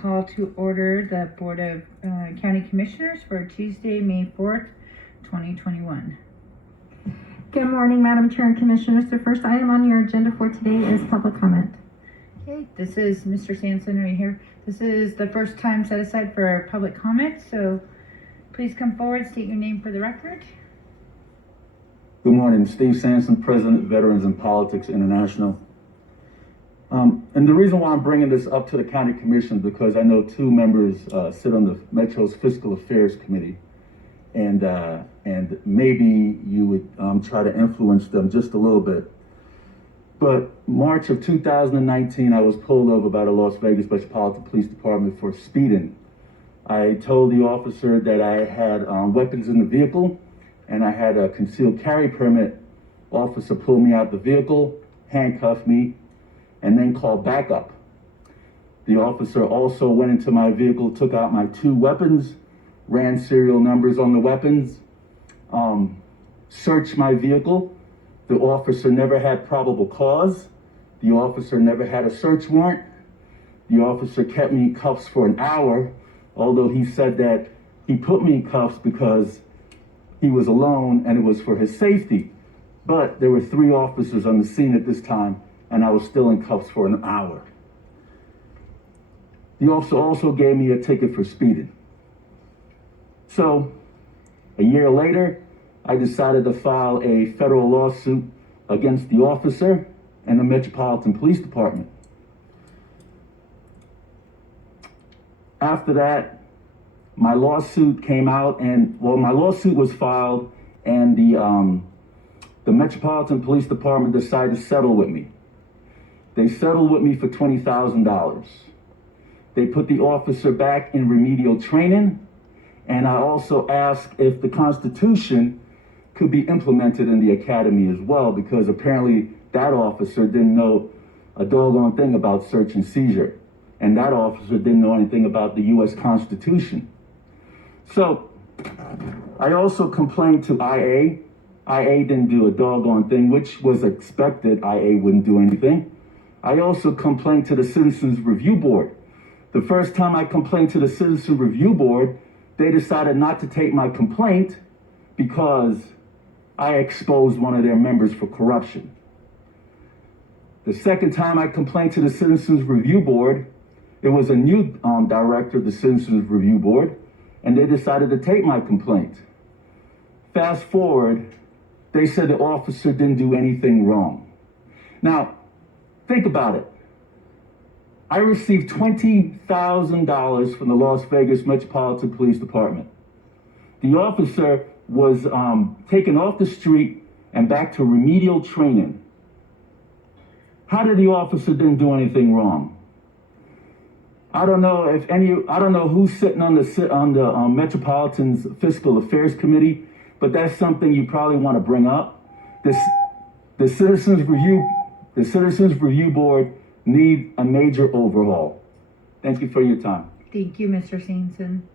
call to order the Board of County Commissioners for Tuesday, May 4th, 2021. Good morning, Madam Chair and Commissioners. The first item on your agenda for today is public comment. Okay, this is Mr. Sanson right here. This is the first time set aside for public comment, so please come forward, state your name for the record. Good morning, Steve Sanson, President, Veterans in Politics International. And the reason why I'm bringing this up to the County Commission is because I know two members sit on the Metro's Fiscal Affairs Committee, and maybe you would try to influence them just a little bit. But March of 2019, I was pulled over by the Las Vegas Metropolitan Police Department for speeding. I told the officer that I had weapons in the vehicle, and I had a concealed carry permit. Officer pulled me out the vehicle, handcuffed me, and then called backup. The officer also went into my vehicle, took out my two weapons, ran serial numbers on the weapons, searched my vehicle. The officer never had probable cause. The officer never had a search warrant. The officer kept me in cuffs for an hour, although he said that he put me in cuffs because he was alone and it was for his safety. But there were 3 officers on the scene at this time, and I was still in cuffs for an hour. The officer also gave me a ticket for speeding. So, a year later, I decided to file a federal lawsuit against the officer and the Metropolitan Police Department. After that, my lawsuit came out, and my lawsuit was filed, and the Metropolitan Police Department decided to settle with me. They settled with me for $20,000. They put the officer back in remedial training, and I also asked if the Constitution could be implemented in the academy as well, because apparently that officer didn't know a doggone thing about search and seizure, and that officer didn't know anything about the U.S. Constitution. So I also complained to IA. IA didn't do a doggone thing, which was expected. IA wouldn't do anything. I also complained to the Citizens Review Board. The first time I complained to the Citizens Review Board, they decided not to take my complaint because I exposed one of their members for corruption. The second time I complained to the Citizens Review Board, it was a new director of the Citizens Review Board, and they decided to take my complaint. Fast forward, they said the officer didn't do anything wrong. Now, think about it. I received $20,000 from the Las Vegas Metropolitan Police Department. The officer was taken off the street and back to remedial training. How did the officer didn't do anything wrong? I don't know who's sitting on the Metropolitan's Fiscal Affairs Committee, but that's something you probably want to bring up. The Citizens Review Board need a major overhaul. Thank you for your time. Thank you, Mr. Sanson.